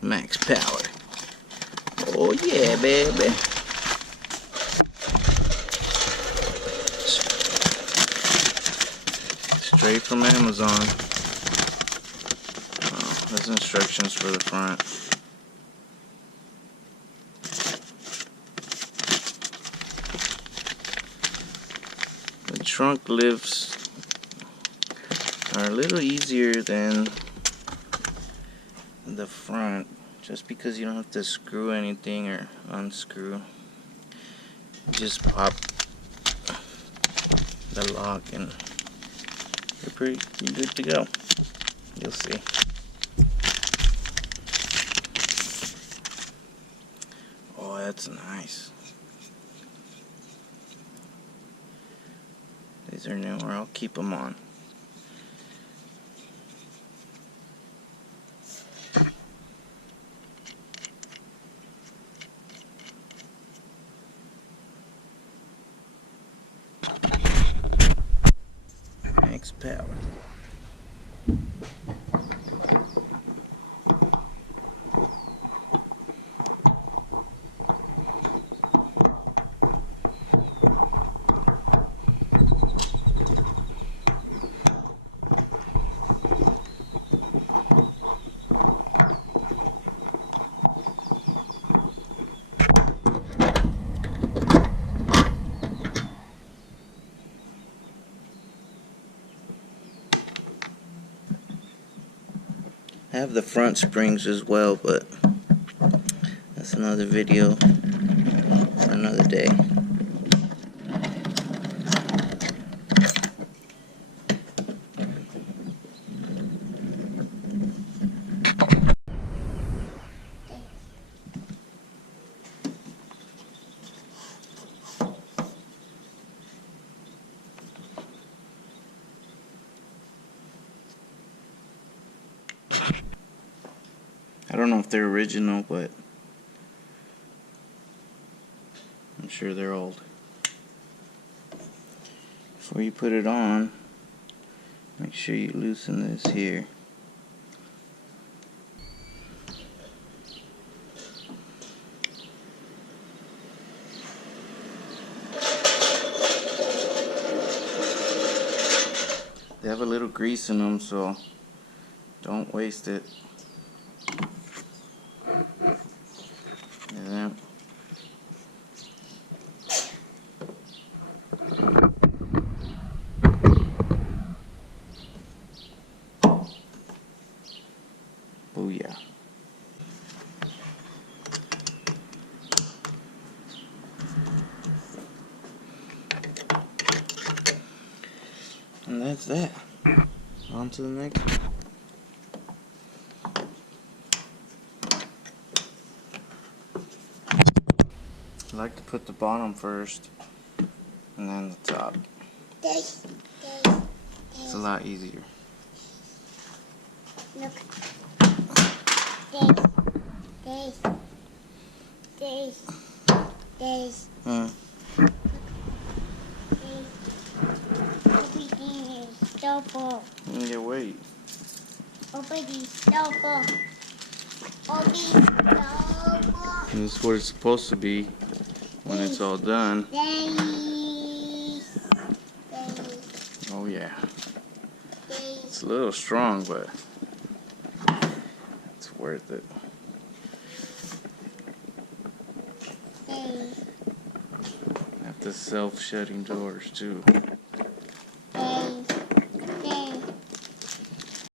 Max power. Oh yeah, baby. Straight from Amazon. Oh, there's instructions for the front. The trunk lifts are a little easier than the front, just because you don't have to screw anything or unscrew. You just pop the lock and you're good to go. You'll see. Oh, that's nice. These are newer. I'll keep them on. Max power. I have the front springs as well, but that's another video for another day. I don't know if they're original, but I'm sure they're old. Before you put it on, make sure you loosen this here. They have a little grease in them, so don't waste it. Yeah. Oh yeah. And that's that. On to the next one. I like to put the bottom first and then the top. It's a lot easier. Look. There's. Everything is so full. Yeah, wait. Everything's so full. Everything's so full. This is what it's supposed to be when it's all done. Oh yeah. It's a little strong, but it's worth it. Have the self-shutting doors too.